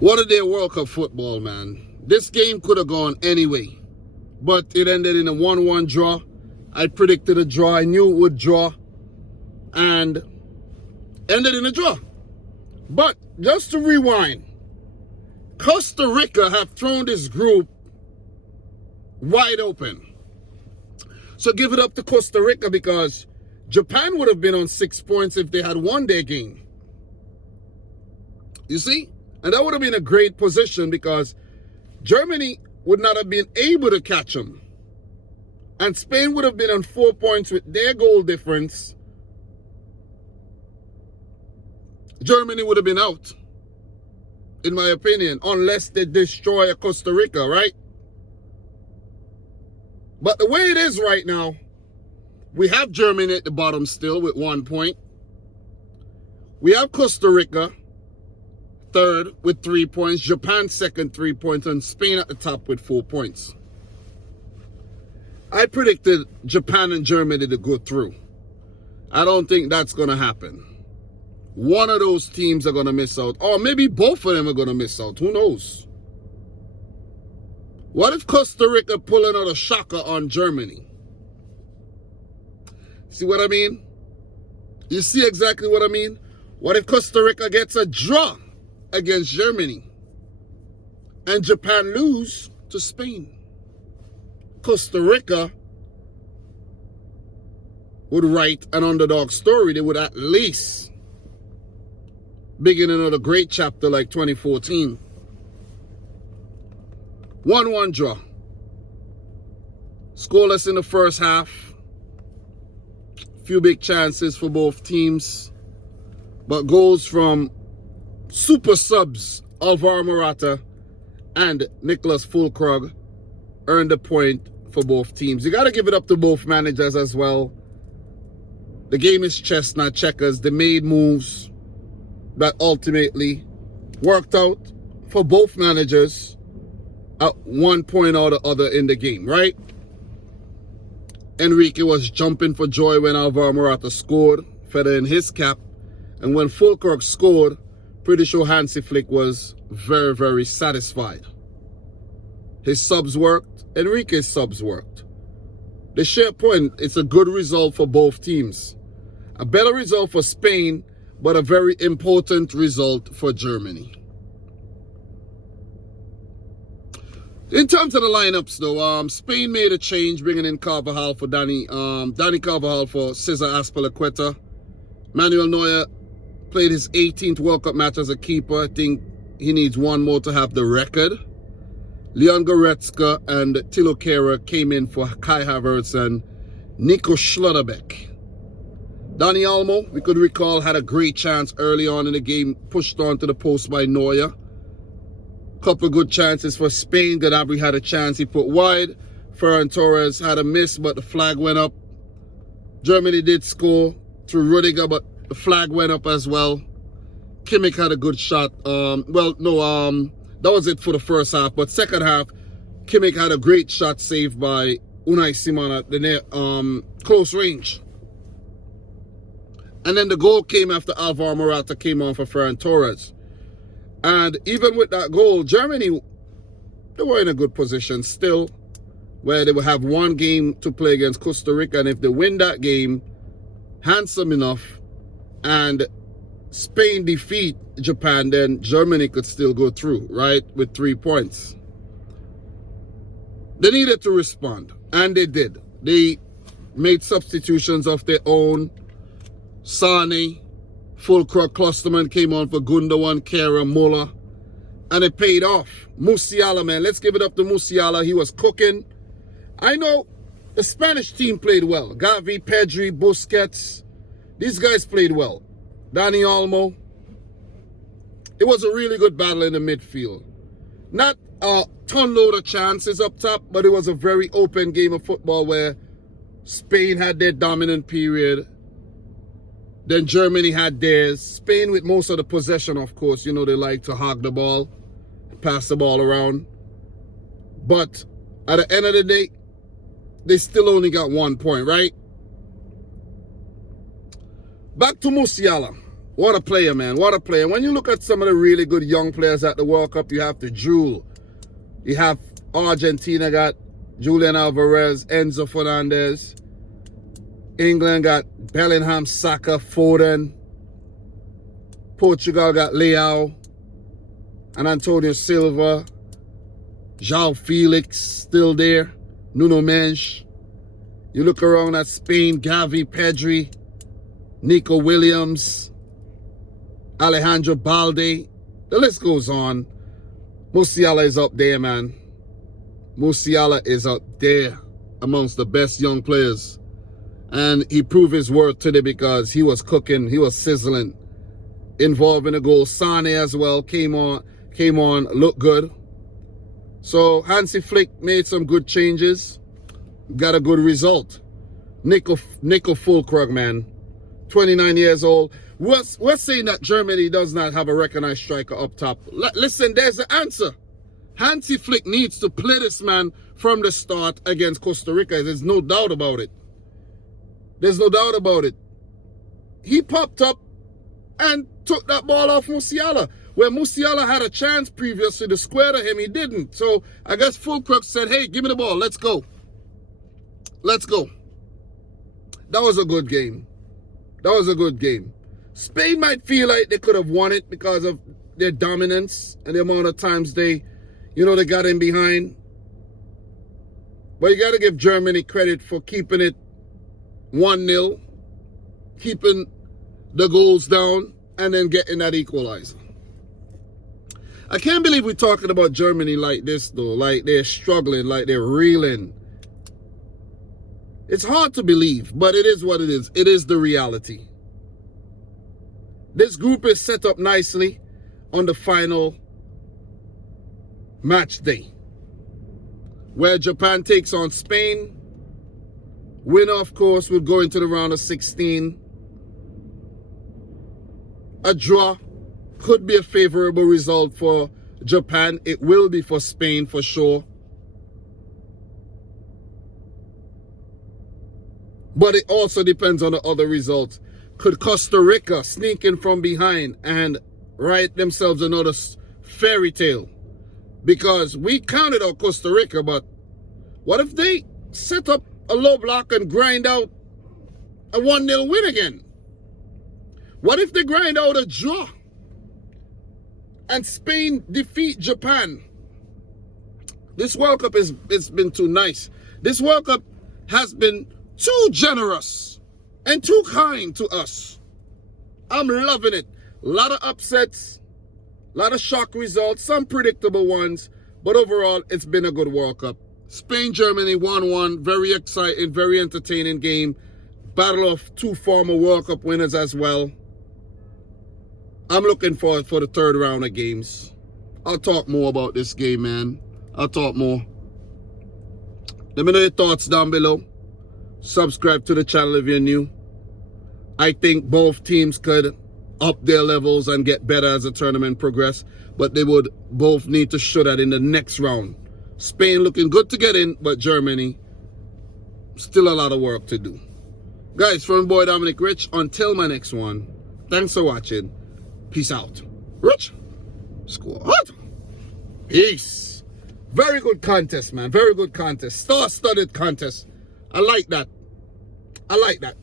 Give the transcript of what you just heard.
What a day of World Cup football, man. This game could have gone any way, but it ended in a 1-1 draw. I predicted a draw. I knew it would draw, and ended in a draw. But just to rewind, Costa Rica have thrown this group wide open. So give it up to Costa Rica, because Japan would have been on 6 points if they had won their game. You see? And that would have been a great position, because Germany would not have been able to catch them. And Spain would have been on 4 points with their goal difference. Germany would have been out, in my opinion, unless they destroy Costa Rica, right? But the way it is right now, we have Germany at the bottom still with 1 point. We have Costa Rica third with 3 points, Japan second 3 points, and Spain at the top with 4 points. I predicted Japan and Germany to go through. I don't think that's going to happen. One of those teams are going to miss out, or maybe both of them are going to miss out. Who knows? What if Costa Rica pull another shocker on Germany? See what I mean? You see exactly what I mean? What if Costa Rica gets a draw against Germany and Japan lose to Spain? Costa Rica would write an underdog story. They would at least begin another great chapter like 2014. 1-1 draw. Scoreless in the first half. Few big chances for both teams, but goals from super subs Alvaro Morata and Nicholas Fullkrug earned a point for both teams. You got to give it up to both managers as well. The game is chess, not checkers. They made moves that ultimately worked out for both managers at 1 point or the other in the game, right? Enrique was jumping for joy when Alvaro Morata scored, feathering his cap. And when Fullkrug scored, pretty sure Hansi Flick was very, very satisfied. His subs worked, Enrique's subs worked. The share point, it's a good result for both teams. A better result for Spain, but a very important result for Germany. In terms of the lineups, though, Spain made a change, bringing in Carvajal for Dani Carvajal for Cesar Azpilicueta. Manuel Neuer played his 18th World Cup match as a keeper. I think he needs one more to have the record. Leon Goretzka and Thilo Kehrer came in for Kai Havertz and Nico Schlotterbeck. Dani Olmo, we could recall, had a great chance early on in the game, pushed onto the post by Neuer. Couple good chances for Spain. Gnabry had a chance he put wide. Ferran Torres had a miss, but the flag went up. Germany did score through Rudiger, but the flag went up as well. Kimmich had a good shot. That was it for the first half. But second half, Kimmich had a great shot saved by Unai Simon at the close range. And then the goal came after Alvaro Morata came on for Ferran Torres. And even with that goal, Germany, they were in a good position still, where they will have one game to play against Costa Rica. And if they win that game handsome enough and Spain defeat Japan, then Germany could still go through, right, with 3 points. They needed to respond, and they did. They made substitutions of their own. Sane, Fullkrug, Klosterman came on for Gundogan, Kehrer, Muller, and it paid off. Musiala, man, let's give it up to Musiala. He was cooking. I know the Spanish team played well. Gavi, Pedri, Busquets, these guys played well. Dani Olmo. It was a really good battle in the midfield. Not a ton load of chances up top, but it was a very open game of football where Spain had their dominant period. Then Germany had theirs. Spain with most of the possession, of course. You know, they like to hog the ball, pass the ball around. But at the end of the day, they still only got 1 point, right? Back to Musiala. What a player, man. What a player. When you look at some of the really good young players at the World Cup, you have to drool. You have Argentina got Julian Alvarez, Enzo Fernandez. England got Bellingham, Saka, Foden. Portugal got Leao and Antonio Silva. João Felix still there. Nuno Mendes. You look around at Spain, Gavi, Pedri, Nico Williams, Alejandro Balde. The list goes on. Musiala is up there, man. Musiala is up there amongst the best young players. And he proved his worth today because he was cooking, he was sizzling. Involved in a goal. Sane as well came on, looked good. So Hansi Flick made some good changes. Got a good result. Nico Fullkrug, man. 29 years old. We're saying that Germany does not have a recognized striker up top. Listen, there's the answer. Hansi Flick needs to play this man from the start against Costa Rica. There's no doubt about it. There's no doubt about it. He popped up and took that ball off Musiala. Where Musiala had a chance previously to square to him, he didn't. So I guess Fullkrug said, hey, give me the ball. Let's go. Let's go. That was a good game. That was a good game. Spain might feel like they could have won it because of their dominance and the amount of times they got in behind. But you got to give Germany credit for keeping it 1-0, keeping the goals down, and then getting that equalizer. I can't believe we're talking about Germany like this, though. Like they're struggling, like they're reeling. It's hard to believe, but it is what it is. It is the reality. This group is set up nicely on the final match day, where Japan takes on Spain. Winner, of course, will go into the round of 16. A draw could be a favorable result for Japan. It will be for Spain for sure. But it also depends on the other results. Could Costa Rica sneak in from behind and write themselves another fairy tale? Because we counted out Costa Rica, but what if they set up a low block and grind out a 1-0 win again? What if they grind out a draw and Spain defeat Japan? This World Cup it's been too nice. This World Cup has been too generous and too kind to us. I'm loving it. A lot of upsets, a lot of shock results, some predictable ones, but overall, it's been a good World Cup. Spain-Germany 1-1, very exciting, very entertaining game. Battle of two former World Cup winners as well. I'm looking forward for the third round of games. I'll talk more about this game, man. I'll talk more. Let me know your thoughts down below. Subscribe to the channel if you're new. I think both teams could up their levels and get better as the tournament progresses, but they would both need to show that in the next round. Spain looking good to get in, but Germany, still a lot of work to do. Guys, from boy Dominic Rich, until my next one, thanks for watching. Peace out. Rich, squad. Peace. Very good contest, man. Very good contest. Star-studded contest. I like that. I like that.